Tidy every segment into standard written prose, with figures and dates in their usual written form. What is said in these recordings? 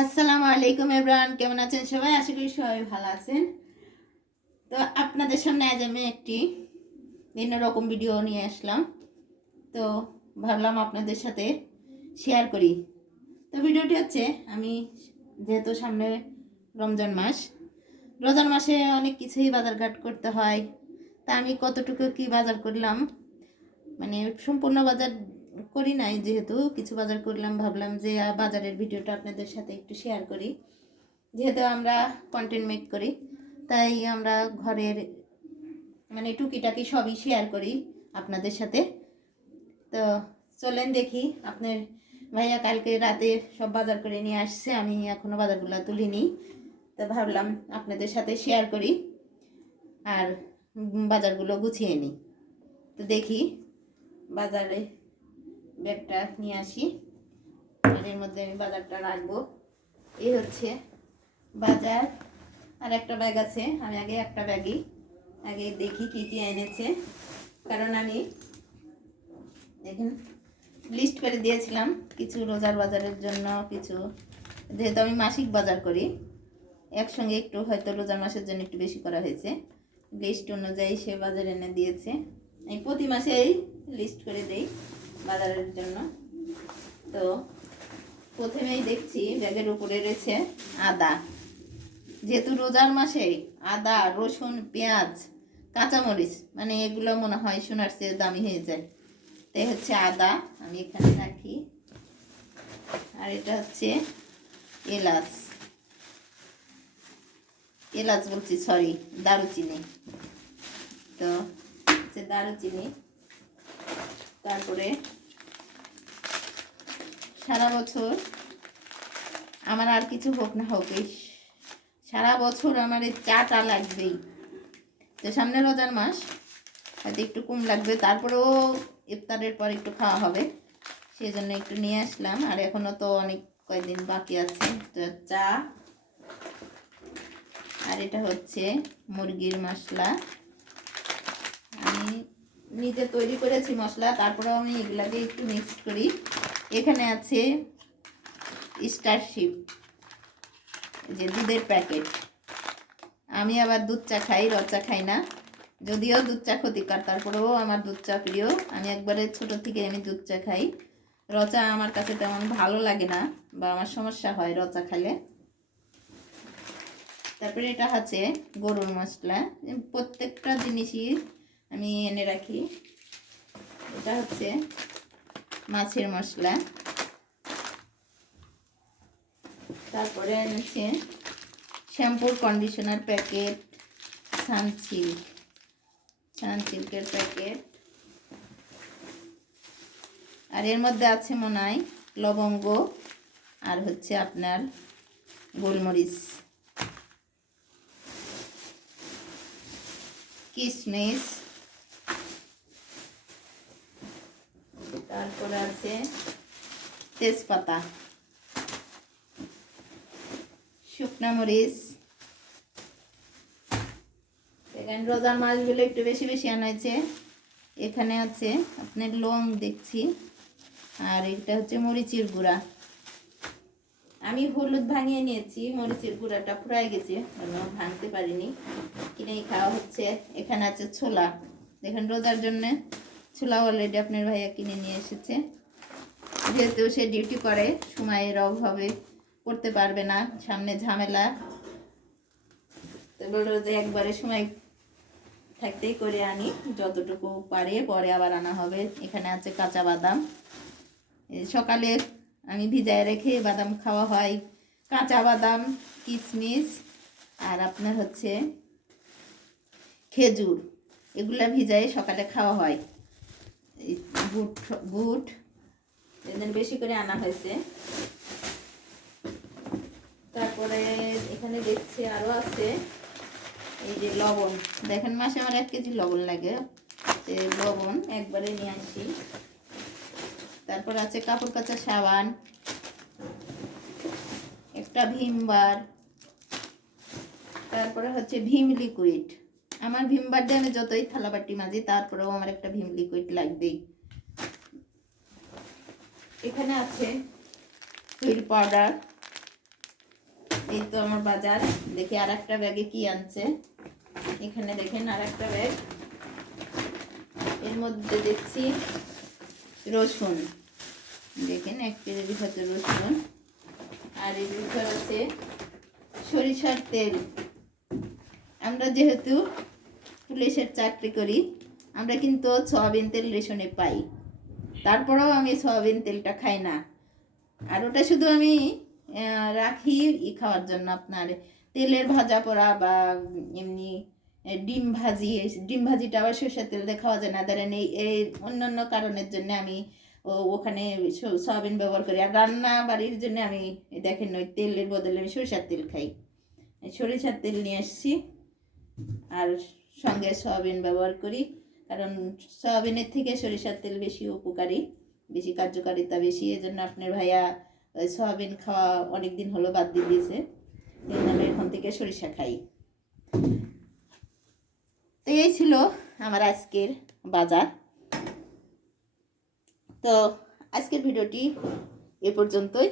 আসসালামু আলাইকুম এভরিওয়ান, কেমন আছেন সবাই? আশা করি সবাই ভালো আছেন। তো আপনাদের সামনে আজ আমি একটি ভিন্ন রকম ভিডিও নিয়ে আসলাম। তো ভাবলাম আপনাদের সাথে শেয়ার করি। তো ভিডিওটি হচ্ছে, আমি যেহেতু সামনে রমজান মাস, রমজান মাসে অনেক কিছুই বাজারঘাট করতে হয়। তা আমি কতটুকু কি বাজার করলাম, মানে সম্পূর্ণ বাজার করি নাই, যেহেতু কিছু বাজার করলাম, ভাবলাম যে বাজারের ভিডিওটা আপনাদের সাথে একটু শেয়ার করি। যেহেতু আমরা কন্টেন্ট মেক করি, তাই আমরা ঘরের মানে টুকিটাকি সবই শেয়ার করি আপনাদের সাথে। তো চলেন দেখি। আপনার ভাইয়া কালকে রাতে সব বাজার করে নিয়ে আসছে, আমি এখনও বাজারগুলো তুলিনি। তো ভাবলাম আপনাদের সাথে শেয়ার করি আর বাজারগুলো গুছিয়ে নিই। তো দেখি, বাজারে ব্যাগটা নিয়ে আসি, আর এর মধ্যে আমি বাজারটা রাখবো। এই হচ্ছে বাজার, আর একটা ব্যাগ আছে। আমি একটা ব্যাগই আগে দেখি কী কী এনেছে, কারণ আমি দেখুন লিস্ট করে দিয়েছিলাম কিছু রোজার বাজারের জন্য, কিছু যেহেতু আমি মাসিক বাজার করি, একসঙ্গে একটু হয়তো রোজার মাসের জন্য একটু বেশি করা হয়েছে। লিস্ট অনুযায়ী সে বাজার এনে দিয়েছে। আমি প্রতি মাসেই লিস্ট করে দেই বাজারের জন্য। তো প্রথমেই দেখছি ব্যাগের উপরে রয়েছে আদা। যেহেতু রোজার মাসে আদা, রসুন, পেঁয়াজ, কাঁচামরিচ, মানে এগুলো মনে হয় সোনার চেয়ে দামি হয়ে যায়। তাই হচ্ছে আদা আমি এখানে রাখি। আর এটা হচ্ছে এলাচ, এলাচ বলছি, সরি, দারুচিনি। তো হচ্ছে দারুচিনি। তারপরে সারা বছর আমার আর কিছু হোক না হোক, এই সারা বছর আমার এই চাটা লাগবেই। তো সামনে রোজার মাস, হয়তো একটু কম লাগবে, তারপরেও ইফতারের পর একটু খাওয়া হবে, সেই জন্য একটু নিয়ে আসলাম। আর এখনও তো অনেক কয়েকদিন বাকি আছে। তো চা, আর এটা হচ্ছে মুরগির মশলা। আমি নিজে তৈরি করেছি মশলা, তারপরেও আমি এগুলাকে একটু মিক্স করি। এখানে আছে স্টারশিপ, যে দুধের প্যাকেট। আমি আবার দুধ চা খাই, রদ চা খাই না, যদিও দুধ চা ক্ষতিকর, তারপরেও আমার দুধ চা প্রিয়। আমি একবারে ছোটো থেকে আমি দুধ চা খাই। রচা আমার কাছে তেমন ভালো লাগে না, বা আমার সমস্যা হয় রচা খেলে। তারপরে এটা হচ্ছে গরুর মশলা, প্রত্যেকটা জিনিসই আমি এনে রাখি। এটা হচ্ছে মাছের মশলা। তারপরে এনেছে শ্যাম্পুর কন্ডিশনার প্যাকেট, সানসিল্কের প্যাকেট। আর এর মধ্যে আছে মনে হয় লবঙ্গ, আর হচ্ছে আপনার গোলমরিচ, কিশমিশ। তারপরে আছে তেজপাতা, শুকনা মরিচ। এখানে রোজার মাছগুলো একটু বেশি বেশি আনা হয়েছে। এখানে আছে আপনার লং দেখছি, আর এটা হচ্ছে মরিচের গুঁড়া। আমি হলুদ ভাঙিয়ে নিয়েছি, মরিচের গুঁড়াটা ফুরাই গেছে, ভাঙতে পারিনি, কিনেই খাওয়া হচ্ছে। এখানে আছে ছোলা, দেখেন রোজার জন্যে ছোলা অলরেডি আপনার ভাইয়া কিনে নিয়ে এসেছে। যেহেতু সে ডিউটি করে, সময়ের অভাবে করতে পারবে না, সামনে ঝামেলা, তো বললো যে একবারে সময় থাকতেই করে আনি, যতটুকু পারে পরে আবার আনা হবে। এখানে আছে কাঁচা বাদাম, সকালে আমি ভিজায় রেখে বাদাম খাওয়া হয়। কাঁচা বাদাম, কিশমিশ, আর আপনার হচ্ছে খেজুর, এগুলা ভিজায় সকালে খাওয়া হয়। গুড় গুড় এদের বেশি করে আনা হয়েছে। তারপরে এখানে দেখছি আরও আছে এই যে লবণ, দেখেন মাসে আমার 1 কেজি লবণ লাগে, লবণ একবারে নিয়ে আসি। তারপর আছে কাপড় কাচা সাবান, একটা ভীম বার, তারপরে হচ্ছে ভীম লিকুইড। আমার ভীম বার দিয়ে আমি যতই থালাবাটি মাজি, তারপরেও আমার একটা ভীম লিকুইড লাগবেই। এখানে আছে হুইল পাউডার, এই তো আমার বাজার। দেখি আর একটা ব্যাগে কি আনছে। এখানে দেখেন আর একটা ব্যাগ, এর মধ্যে দেখছি রসুন, দেখেন 1 কেজির ভিতরে রসুন, আর এর ভিতর আছে সরিষার তেল। আমরা যেহেতু পুলিশের চাকরি করি, আমরা কিন্তু সয়াবিন তেল রেশনে পাই, তারপরেও আমি সয়াবিন তেলটা খাই না। আর ওটা শুধু আমি রাখি খাওয়ার জন্য, আপনার তেলের ভাজা পোড়া বা এমনি ডিম ভাজিটা আবার সরষের তেল দিয়ে খাওয়া যায় না। ধরেন এই অন্যান্য কারণের জন্য আমি ওখানে সয়াবিন ব্যবহার করি। আর রান্না বাড়ির জন্য আমি দেখেন ওই তেলের বদলে আমি সরিষার তেল খাই। সরিষার তেল নিয়ে আসছি, আর সঙ্গে সয়াবিন ব্যবহার করি, কারণ সয়াবিনের থেকে সরিষার তেল বেশি উপকারী, বেশি কার্যকারিতা বেশি। এই জন্য আপনার ভাইয়া সয়াবিন খাওয়া অনেক দিন হলো বাদ দিয়ে দিয়েছে, এই জন্য এখন থেকে সরিষা খাই। তো এই ছিল আমার আজকের বাজার। তো আজকের ভিডিওটি এ পর্যন্তই।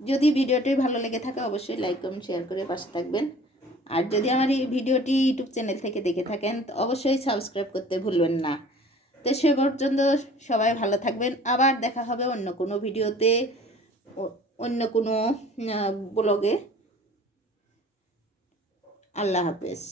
যদি ভিডিওটি ভালো লেগে থাকে অবশ্যই লাইক কমেন্ট শেয়ার করে পাশে থাকবেন। আর যদি আমার এই ভিডিওটি ইউটিউব চ্যানেল থেকে দেখে থাকেন তো অবশ্যই সাবস্ক্রাইব করতে ভুলবেন না। তো সে পর্যন্ত সবাই ভালো থাকবেন। আবার দেখা হবে অন্য কোনো ভিডিওতে, অন্য কোনো ব্লগে। আল্লাহ হাফেজ।